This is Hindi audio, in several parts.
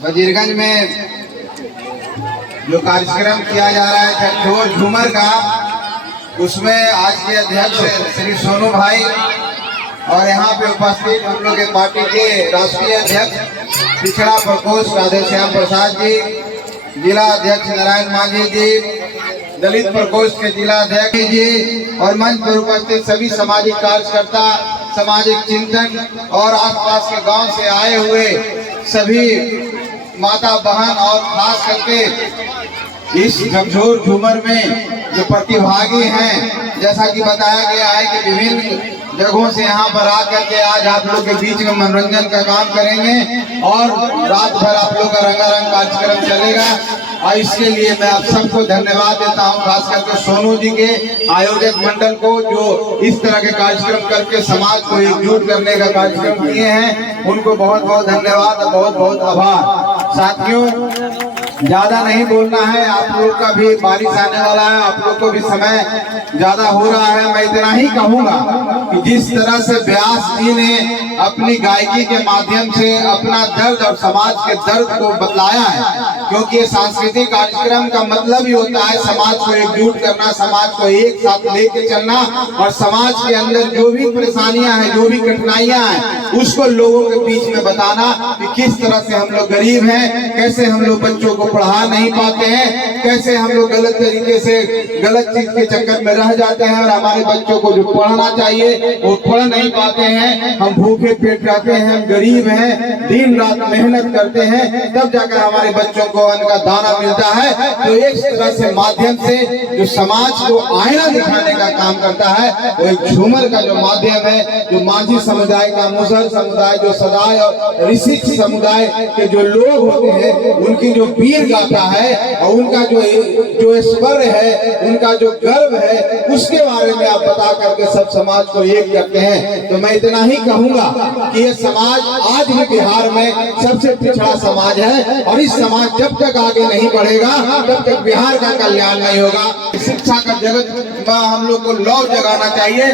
वजीरगंज में जो कार्यक्रम किया जा रहा है झकझोर झूमर का, उसमें आज के अध्यक्ष श्री सोनू भाई और यहाँ पे उपस्थित हम लोग के पार्टी के राष्ट्रीय अध्यक्ष पिछड़ा प्रकोष्ठ राधेश्याम प्रसाद जी, जिला अध्यक्ष नारायण मांझी जी, दलित प्रकोष्ठ के जिला अध्यक्ष जी और मंच पर उपस्थित सभी सामाजिक कार्यकर्ता, सामाजिक चिंतन और आसपास के गांव से आए हुए सभी माता बहन और खास करके इस झकझोर झूमर में जो प्रतिभागी हैं, जैसा कि बताया गया है कि विभिन्न जगहों से यहाँ पर आकर के आज आप लोग के बीच में मनोरंजन का काम करेंगे और रात भर आप लोग का रंगारंग कार्यक्रम चलेगा। और इसके लिए मैं आप सबको धन्यवाद देता हूँ, खास करके सोनू जी के आयोजक मंडल को जो इस तरह के कार्यक्रम करके समाज को एकजुट करने का कार्यक्रम किए हैं, उनको बहुत बहुत धन्यवाद और बहुत बहुत आभार। साथियों, ज्यादा नहीं बोलना है, आप लोग का भी बारिश आने वाला है, आप लोग को भी समय ज्यादा हो रहा है। मैं इतना ही कहूँगा कि जिस तरह से व्यास जी ने अपनी गायकी के माध्यम से अपना दर्द और समाज के दर्द को बतलाया है, क्योंकि ये सांस्कृतिक कार्यक्रम का मतलब ही होता है समाज को एकजुट करना, समाज को एक साथ लेके चलना और समाज के अंदर जो भी परेशानियां हैं, जो भी कठिनाइयां हैं, उसको लोगों के बीच में बताना कि किस तरह से हम लोग गरीब हैं, कैसे हम लोग बच्चों को पढ़ा नहीं पाते हैं, कैसे हम लोग गलत तरीके से गलत चीज के चक्कर में रह जाते हैं और हमारे बच्चों को जो पढ़ना चाहिए वो पढ़ नहीं पाते हैं। हम भूखे पेट रहते हैं, हम गरीब हैं, दिन रात मेहनत करते हैं, तब जाकर हमारे बच्चों को अन्न का दाना मिलता है। तो एक तरह से माध्यम से जो समाज को आईना दिखाने का काम करता है, वो एक झूमर का जो माध्यम है, जो मांझी समुदाय का, मुसहर समुदाय, जो सदाय और ऋषि समुदाय के जो लोग होते हैं, उनकी जो वीर गाथा है और उनका जो स्वर है, उनका जो गर्व है, उसके बारे में आप बता करके सब समाज को एक करते हैं। तो मैं इतना ही कहूंगा कि ये समाज आज भी बिहार में सबसे पिछड़ा समाज है और इस समाज जब तक आगे नहीं बढ़ेगा तब तक बिहार का कल्याण नहीं होगा। शिक्षा का जगत में हम लोग को लौ जगाना चाहिए,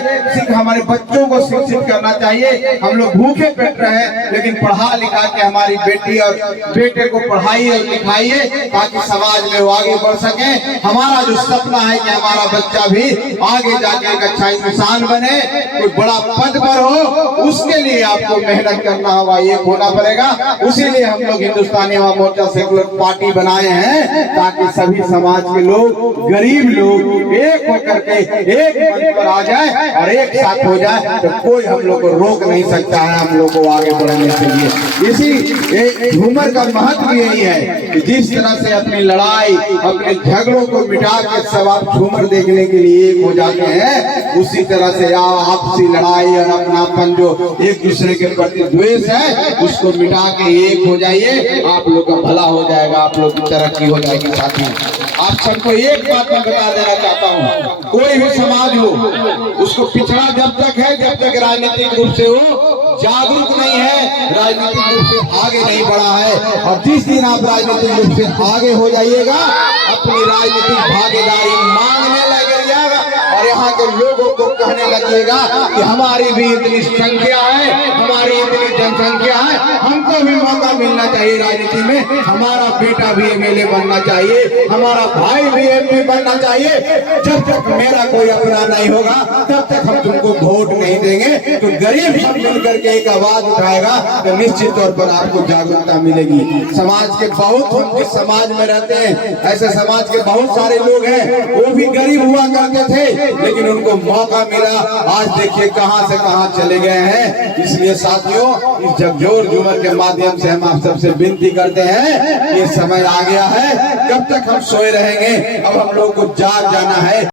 हमारे बच्चों को शिक्षित करना चाहिए। हम लोग भूखे पेट रहे लेकिन पढ़ा लिखा के हमारी बेटी और बेटे को पढ़ाइए और लिखाइए ताकि समाज में वो आगे बढ़ सके। हमारा जो सपना है कि हमारा बच्चा भी आगे जाके एक अच्छा इंसान बने, कोई बड़ा पद पर हो, उसके लिए आपको मेहनत करना होगा, एक होना पड़ेगा। उसी लिए हम लोग हिंदुस्तानी अवाम मोर्चा सेकुलर पार्टी बनाए हैं ताकि सभी समाज के लोग, गरीब लोग एक होकर के एक मंच पर आ जाए और एक साथ हो जाए, तो कोई हम लोग को रोक नहीं सकता है हम लोग को आगे बढ़ने के लिए। इसी झूमर का महत्व यही है कि जिस तरह से अपनी लड़ाई, अपने झगड़ों को मिटा के सब आप झूमर देखने के लिए एक हो जाते हैं, उसी तरह से आपसी लड़ाई और अपनापन जो एक दूसरे के प्रति द्वेष है, उसको मिटा के एक हो जाइए। आप लोग का भला हो जाएगा, आप लोग की तरक्की हो जाएगी। साथी, आप सबको एक बात मैं बता देना चाहता हूँ, कोई भी समाज हो, उसको पिछड़ा जब तक है, जब तक राजनीतिक रूप से हो जागरूक नहीं है, राजनीतिक रूप से आगे नहीं बढ़ा है। और जिस दिन आप राजनीतिक रूप से आगे हो जाइएगा, अपनी राजनीतिक भागीदारी मांगने लगेगा और यहाँ के लोगों को कहने लगेगा कि हमारी भी इतनी संख्या है, हमारी इतनी जनसंख्या है, हमको भी मौका मिलना चाहिए राजनीति में, हमारा बेटा भी एमएलए बनना चाहिए, हमारा भाई भी एमपी बनना चाहिए। जब तक मेरा कोई अपना नहीं होगा तब तक हम तुमको वोट नहीं देंगे। तो गरीब सब मिलकर के एक आवाज उठाएगा तो निश्चित तौर पर आपको जागरूकता मिलेगी। समाज के बहुत, हम जिस समाज में रहते हैं ऐसे समाज के बहुत सारे लोग हैं, वो भी गरीब हुआ करते थे लेकिन उनको मौका मिला, आज देखिए कहां से कहां चले गए हैं। इसलिए साथियों, इस झकझोर झूमर के माध्यम से हम आप सबसे विनती करते हैं, ये समय आ गया है, कब तक हम सोए रहेंगे, अब हम लोग को जाग जाना है,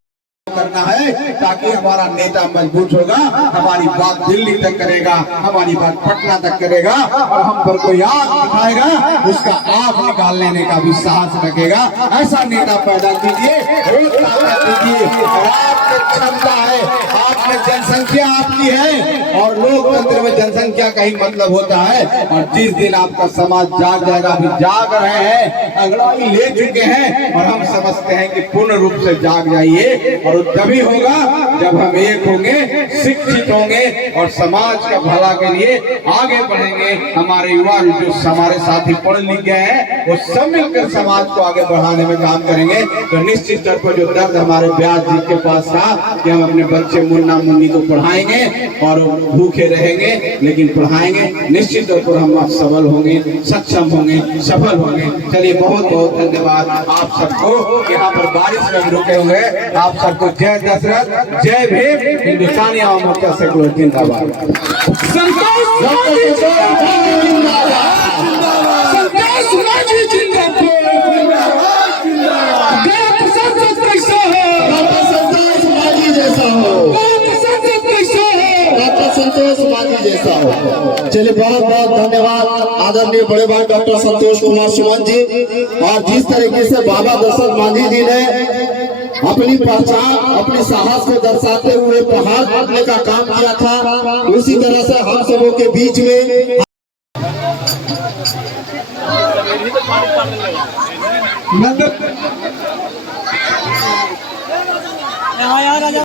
करना है ताकि हमारा नेता मजबूत होगा, हमारी बात दिल्ली तक करेगा, हमारी बात पटना तक करेगा और हम पर कोई आग दिखाएगा उसका आग निकाल लेने का भी साहस रखेगा। ऐसा नेता पैदा कीजिए, दीजिए। आपकी क्षमता है, आप में जनसंख्या आपकी है और लोकतंत्र में जनसंख्या का ही मतलब होता है। और जिस दिन आपका समाज जाग जाएगा, अभी जाग रहे हैं, अंगड़ाई ले चुके हैं और हम समझते हैं कि पूर्ण रूप से जाग जाइए और तभी होगा जब हम एक होंगे, शिक्षित होंगे और समाज का भला के लिए आगे बढ़ेंगे। हमारे युवा जो हमारे साथी पढ़ लिख गए हैं वो सब मिलकर समाज को आगे बढ़ाने में काम करेंगे। तो निश्चित तौर पर जो दर्द हमारे व्यास जी के पास था कि हम अपने बच्चे मुन्ना मुन्नी को पढ़ाएंगे और भूखे रहेंगे, लेकिन पढ़ाएंगे, निश्चित तौर पर हम सबल होंगे, सक्षम होंगे, सफल होंगे। चलिए बहुत बहुत धन्यवाद आप सबको। यहाँ पर बारिश में रुके हुए आप सबको जय दशरथ, जय भीम, हिंदुस्तानी आवाम मोर्चा सेकुलर जिंदाबाद। जैसा हो। चलिए बहुत बहुत धन्यवाद आदरणीय बड़े भाई डॉक्टर संतोष कुमार सुमन जी। और जिस तरीके से बाबा दशरथ मांझी जी ने अपनी पहचान, अपनी साहस को दर्शाते हुए पहाड़ काटने का काम किया था, उसी तरह से हम सबों के बीच में